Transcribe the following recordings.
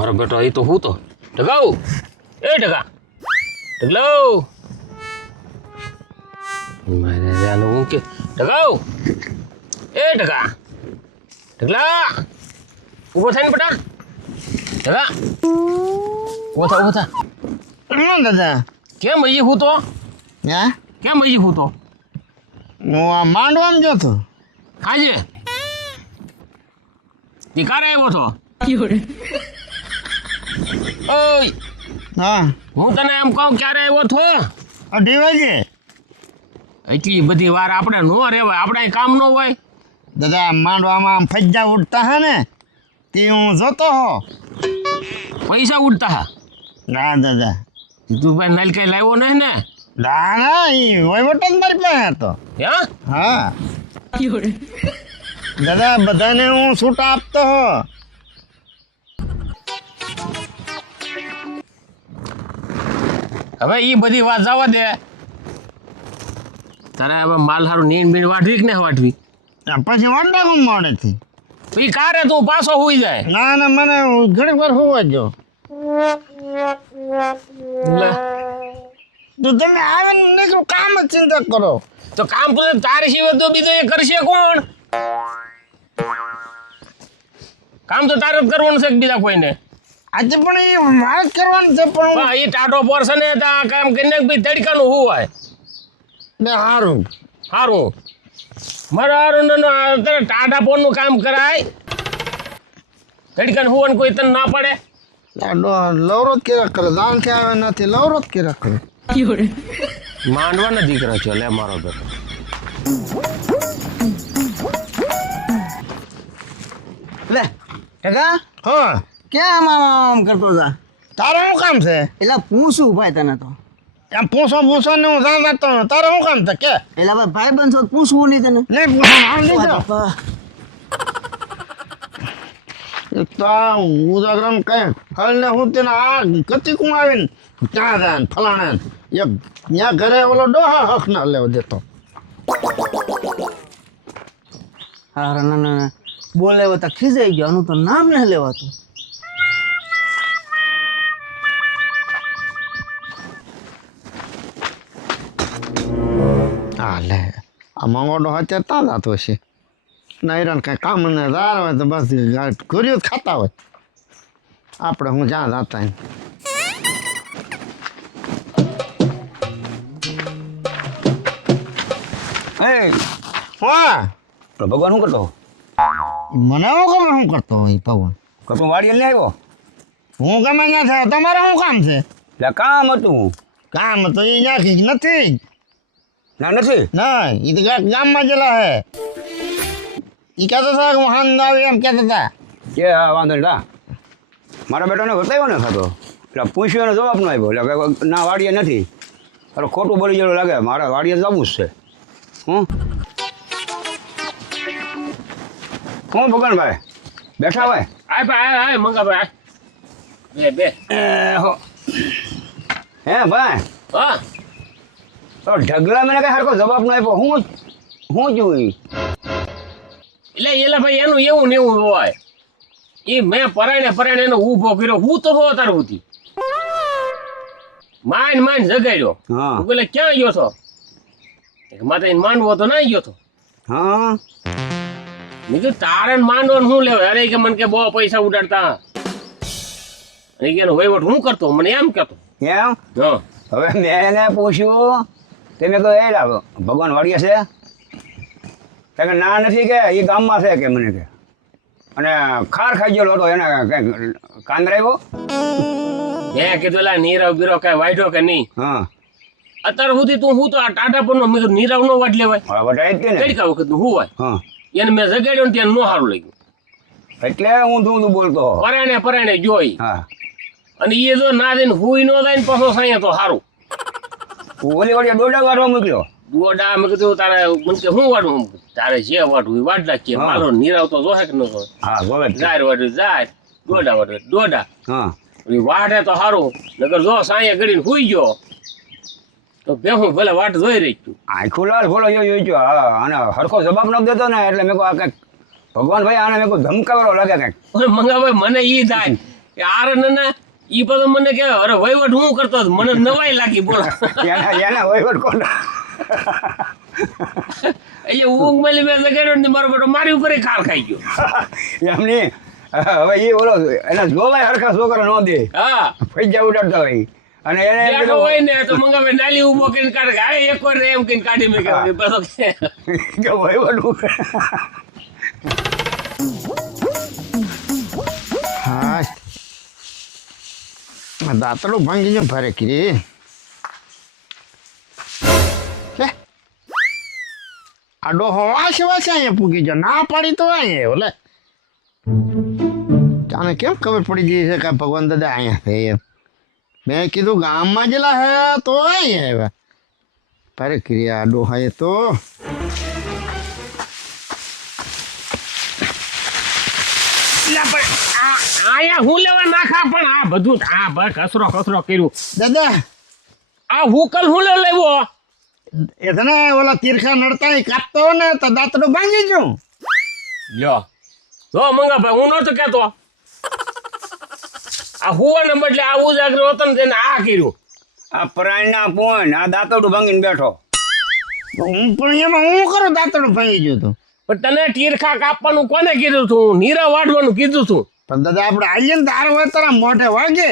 મારો બેટો એ તો હું તો ઢગાઉ એ ઢગા ઢગલાઉ મારે જાનું હું કે ઢગાઉ એ ઢગા ઢગલા ઊભો થાય ને બેટા ઢગા ઊભો થા દાદા કેમ હજી હું તો હા કેમ હજી હું તો હું આ માંડવામાં ગયો હતો આજે તી ક્યારે આવ્યો છો ઓય હા હું તને એમ કહું ક્યારે આવ્યો છો 2:30 વાગે એટલી બધી વાર આપણે નો રહેવાય આપણે અહીં કામ ન હોય દાદા માંડવામાં આમ ફજ્જા ઉડતા હે ને તે હું જોતો હો પૈસા ઉડતા હા ના દાદા તું ભાઈ નલ કઈ લાવ્યો નહીં ને ના ના એ વહીવટ જ મારી પાસે હતો હા હા દાદા બધાને હું છૂટ આપતો હો હવે એ બધી વાત જવા દે તારે હવે માલ હારું નીણ બીણ વાટવી કે ના વાટવી પછી વાંડા હું મોડેથી પછી કારે તું પાછો હોઈ જાય ના ના મને ઘણી વાર હોવા જો તો તમે આવે ને નીકળો કામ જ ચિંતા કરો તો કામ પૂરે તારી સિવાય તો બીજો એ કરશે કોણ કામ તો તારે જ કરવાનું છે કે બીજા કોઈને આજે પણ એ મારે જ કરવાનું છે પણ એ ટાટો પડશે ને કામ કરીને ભાઈ તડકાનું હોવાય ને સારું સારું મારે હારું તારે ટાટા પોરનું કામ કરાય તડકાનું હોવાનું કોઈ તને ના પડે લવરો જ કેરા કરે દાન થી આવે નથી લવરો જ કેરા કરે માંડવાના દીકરા છે લે મારો બેટો લે ટકા હા ક્યાં આમ કરતો જા તારે શું કામ છે એટલે પૂછું ભાઈ તને તો એમ પૂછો ને હું જાણતો તારે શું કામ છે કે એટલે ભાઈ ભાઈ બનશો પૂછવું નહીં તને નહીં પૂછો એક તો આ ઉદાગ્રમ કઈ ફળ ને હું તેને આ કતી કું આવીને ક્યાં જાય ને ફલાણા ને એક ત્યાં ઘરે ઓલો ડોહા હક ના લેવો દેતો હા ના બોલે તો ખીજાઈ ગયો આનું તો નામ નહીં લેવાતું હા લે આ મંગો ડોહા ત્યાં ત્યાં જતો હશે નાયરાને કાંઈ કામ ને રાર હોય તો બસ ઘોરીઓ જ ખાતા હોય આપણે હું જ્યાં જતા એમ હા ભગવાન શું કરતો મને શું ખબર શું કરતો હોય પવન કપડું વાળી લઈ આવ્યો હું ગમે ત્યાં થયો તમારે શું કામ છે એટલે કામ હતું કામ તો એ ત્યાં નથી ના નથી ના એ તો ગામમાં જેલા હે એ કહેતા હતા કે હું હાન આવી એમ કહેતા હતા કે હા વાંધો નહીં લા મારા બેટાને બતાવ્યો ને ખાતો એટલે પૂછ્યો એનો જવાબ ન આવ્યો એટલે કે ના વાડીએ નથી અરે ખોટું બોલી જેવું લાગે મારે વાડીએ જવું જ છે હું ભગવાનભાઈ બેઠા હોય આય ભાઈ આય મંગાભાઈ બે બે હો હે ભાઈ હા તો ઢગલા મને કઈ હરકો જવાબ ન આપ્યો હું જોઈ એટલે ભાઈ એનું એવું ને એવું હોય એ મેં પરાણે એનો ઊભો કર્યો હું તો હો તાર હતી માન જગાડ્યો હા હું પેલા ક્યાં ગયો છો માતા માંડવો તો ના ગયો તો હા મેં કીધું તારે માંડવાનું શું લેવાય અરે કે મને કે બહુ પૈસા ઉડાડતા અને કે વહીવટ હું કરતો મને એમ કહેતો એમ હા હવે મેં એને પૂછ્યું તમે કહો એ ભગવાન વાડીએ છે કે ના નથી કે એ ગામમાં છે કે મને કે અને ખાર ખાઈ ગયેલો હતો એને કંઈક કાંદરાવ્યો મેં કીધું એલા નીરવ બીરો કઈ વાઢ્યો કે નહીં હા અત્યાર સુધી તું હું તો આ ટાટા પર નો મેં કીધું નીરવ નો વાટ લેવાય હવે વટાઈ જ ને કઈ વખત હું હોય હા એને મેં જગાડ્યો ને ત્યાં નો સારું લાગ્યું એટલે હું તું બોલતો હો. પરાણે જોઈ હા અને એ જો ના દઈને હુઈ નો જાય ને પાછો સાંયે તો સારું ઓલી વાળી દોડા વાળવા મોકલ્યો દોડા મેં કીધું તારે મને કે શું વાટવું તારે જે વાટવું એ વાટ નાખીએ હા. મારો નીરવ તો જોહે કે ન જોહે હા બોલે જ. જાય વાટવું જાય દોડા વાટવું દોડા હા વાટે તો સારું નકર જો સાંયે ગળીને હુઈ ગયો તો ભેહું ભલે વાટ જોઈ રહી છું આખું લાલ ફોલો જોઈ હા અને હરખો જવાબ ન દેતો ને એટલે મેં કહું આ કંઈક ભગવાન ભાઈ આને મેં કહું ધમકાવેલો લાગે કંઈક મંગાભાઈ મને ઈ થાય એ આરે ને ઈ બધું મને કે અરે વહીવટ હું કરતો હતો મને નવાઈ લાગી બોલો એના વહીવટ કોણ એટલે ઊંઘ મેલી મેં જગાડ્યો ને મારો બેટો મારી ઉપર ખાર ખાઈ ગયો એમની હવે એ બોલો એના જોવાય હરખા છોકરા ન દે હા પૈસા ઉડાડતા હોય અને એને એમ બેઠો કીધું હોય ને તો મંગાવે નાલી ઊભો કરીને કાઢે કે, "આ એક વાર એમ કરીને કાઢી મેં કે પાછો કે કે વહીવટ હા દાંતડું ભાંગી જો ભારે કરી આડો હવા સિવાય છે અહીંયા પૂગી જો ના પાડી તો અહીંયા ઓલે આને કેમ ખબર પડી ગઈ છે કે ભગવાન દાદા અહીંયા છે એમ મેં કીધું ગામમાં જેલા હે તો અહીંયા આવ્યા ભારે કરી આડો હા તો લા પણ આયા હું લેવા નાખા પણ આ બધું આ બસ કસરો કર્યું દાદા આ હુકલ હું લેવો એ તને ઓલા તીરખા નડતા કાપતો હોય ને તો દાંતડું ભાંગી જઉં લ્યો જો મંગાભાઈ હું નતો કેતો આ હુવાને બદલે આ ઉજાગરો હતો ને તેને આ કર્યું આ પ્રાણના પોન આ દાંતોડું ભાંગીને બેઠો હું પણ એમાં હું કરું દાંતડું ભાંગી ગયું તું પણ તને તીરખા કાપવાનું કોને કીધું તું નીરા વાઢવાનું કીધું તું પણ દાદા આપણે આવીએ ને તારો હોય તારા મોઢે વાગે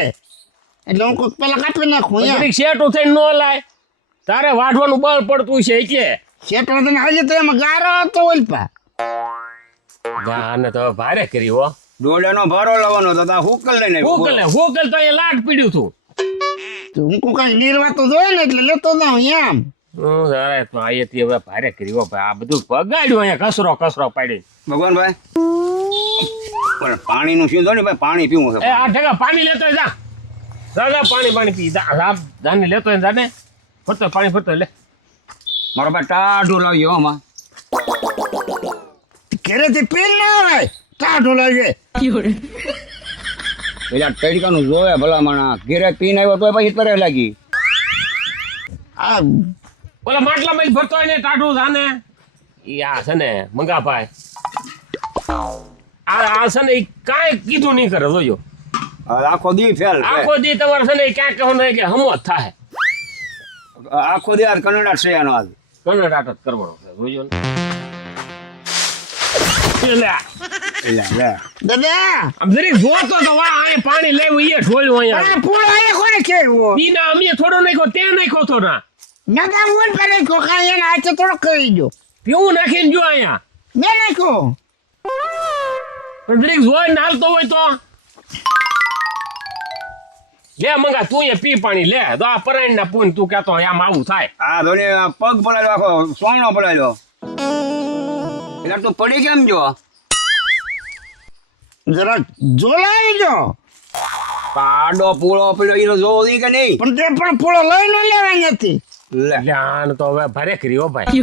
એટલે હું કોઈક પેલા કાપી નાખું પછી શેઠું થઈને ન લાય તારે વાઢવાનું બળ પડતું છે એટલે શેઠ વધને આજે તો એમાં ગારો હતો ઓલપા ગાને તો ભારે કરી હો ડોડાનો ભારો લાવવાનો તો તા હુકલ લઈને હુકલ તો એ લાટ પીડ્યું તું તો હું કોઈ નિર્વાતો જોયે ને એટલે લેતો જાઉં એમ હું જરા તો આયેથી હવે ભારે કરી હો ભાઈ આ બધું બગાડ્યું અહીંયા કસરો પાડી ભગવાનભાઈ પણ પાણીનું શું ને ભાઈ પાણી પીવું છે એ આ ઠેકા પાણી લેતો જા પાણી પી જાને લેતો જાને ફરતો પાણી ફરતો લે મારો ભાઈ ટાઢું લાવ્યો આમાં ઘરેથી પીન ના હોય ટાઢું લાગે પેલા તડકાનું જોવે ભલા માણા ઘેરે પીને આવ્યો તો પછી તરે લાગી આ ઓલા માટલામાં ફરતો હોય ને ટાઢું જાને ઈ આ છે ને મંગાભાઈ આ છે ને કાંઈ કીધું નહીં કરે જોજો આખો દી ફેલ આખો દી તમારે છે ને ક્યાંક કહો ને કે હમો જ થાય આખો દી આ કનડા છે આનો આજ કનડાટ જ કરવાનો છે જોજો ને લે દાદા આમ જરીક જોતો તો વાહ અહીં પાણી લેવું ઈ ઢોળ્યું અહીંયા આ પૂળો આયે કોને કેવો પીના અમે થોડો નાખ્યો તે નાખ્યો તો ના નગા મોન પર કોકા એને આચે થોડો કરી દો પીવું નાખીને જો અહીંયા મેં નાખો પણ જરીક જોઈને હાલતો હોય તો લે મંગા તું એ પી પાણી લે તો આ પરાણ ના પૂન તું કેતો આમ આવું થાય આ ધોને પગ પડાયો આખો સોનો પડાયો એટલે તું પડી કેમ જો જરા જોલાઈ જો પાડો પૂળો પેલો ઈનો જોવો દી કે નહીં પણ તે પણ પૂળો લઈને લેવા નથી લે લ્યાન તો હવે ભારે કરી હો ભાઈ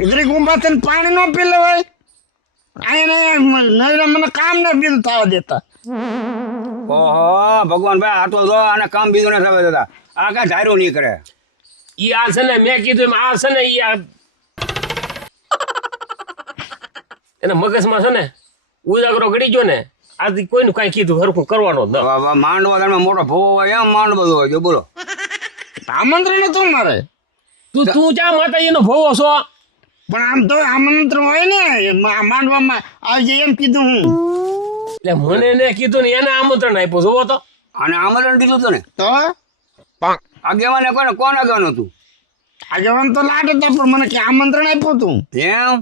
ઇધરી ગુંબા તને પાણી નો પી લેવાય આને નવરા મને કામ ના બીજું થવા દેતા ઓહો ભગવાન ભાઈ આ તો જો આને કામ બીજું ના થવા દેતા આ કાંઈ ધાર્યું નહીં કરે ઈ આ છે ને મેં કીધું એમ આ છે ને ઈ આ એના મગજમાં છે ને ઉજાગરો ગળી ગયો ને આથી કોઈનું કાંઈ કીધું હરખું કરવાનો જ ન માંડવા તમે મોટો ભોવો હોય એમ માંડવો હોય જો બોલો આમંત્રણ નતું મારે તું ચા માતાજીનો ભોવો છો પણ આમ તો આમંત્રણ હોય ને માંડવામાં આવજે એમ કીધું હું એટલે મને ને કીધું ને એને આમંત્રણ આપ્યું જોવો તો અને આમંત્રણ દીધું હતું ને તો આગેવાને કોણ આગેવાનું હતું આગેવાન તો લાગે હતા પણ મને કે આમંત્રણ આપ્યું તું એમ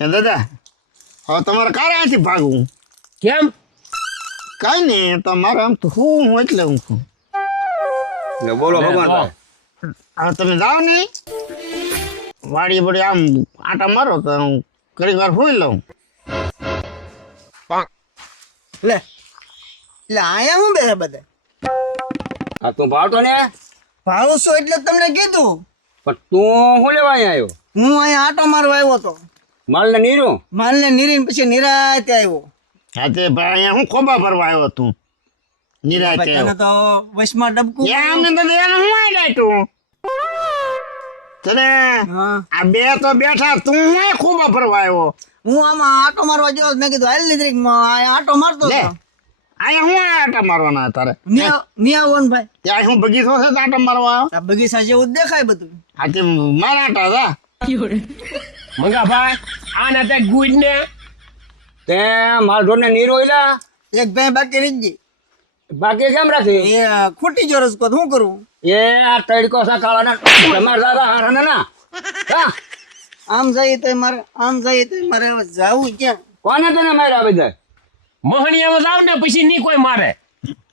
એ દાદા હવે તમારે ક્યારે અહીંથી ભાગવું કેમ કઈ નહીં તો મારે આમ તો હું એટલે હું છું એટલે બોલો ભગવાન ભાઈ હવે તમે જાઓ ને વાડી બડી આમ આટા મારો તો હું ઘડી વાર હોઈ લઉં લે એટલે આયા હું બે બધા આ તું ભાવતો ને ભાવું છું એટલે તમને કીધું પણ તું શું લેવા અહીંયા આવ્યો હું અહીંયા આટો મારવા આવ્યો તો માલ ને નીરું માલને નીરીને પછી નિરાતે આવ્યો હા તે ભાઈ અહીંયા હું ખોબા ભરવા આવ્યો તું નિરાતે તને તો વશમાં ડબકું એમ ને તો એને હું આઈ તું તને હા આ બે તો બેઠા તું હું ખોબા ભરવા આવ્યો હું આમાં આટો મારવા ગયો મેં કીધું હાલ લીધરી આટો મારતો લે હતો અહીંયા હું આટા મારવાના તારે નિયાવન ભાઈ ત્યાં શું બગીચો છે તો આટા મારવા આવ્યો? આ બગીચા જેવું જ દેખાય બધું આજે મારા આટા હતા મંગાભાઈ આને તે ગુડ ને તે માલ ઢોરને નીર ઓયલા એક ભાઈ બાકી રહી ગઈ બાકી કેમ રાખી એ ખોટી જો રસકો શું કરું એ આ તડકો સા કાળાના તમાર દાદા હારાના ના હા આમ જઈએ તો મારે જાવું ક્યાં કોને તને માર્યા બધા મોહણીયામાં જાવ ને પછી નહીં કોઈ મારે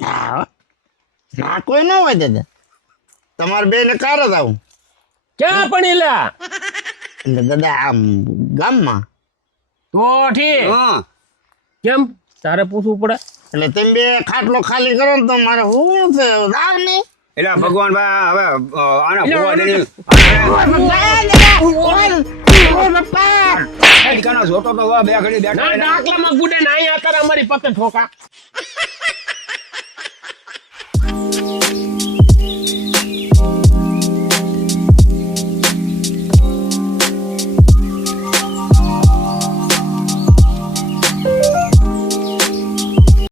હા. ના કોઈ ન હોય દાદા તમારે બે ને કાર જ આવું ક્યાં પણ એલા એટલે દાદા આમ ગામમાં તો ઠીક હા કેમ તારે પૂછવું પડે એટલે તમે બે ખાટલો ખાલી કરો ને તો મારે શું છે જાવ નહીં એટલે ભગવાન ભાઈ હવે આના ભગવાન જોતો તો બે ઘડી ના બેઠા ડાકલામાં ગુડે ના અહીંયા અત્યારે અમારી પત્તે ઠોકા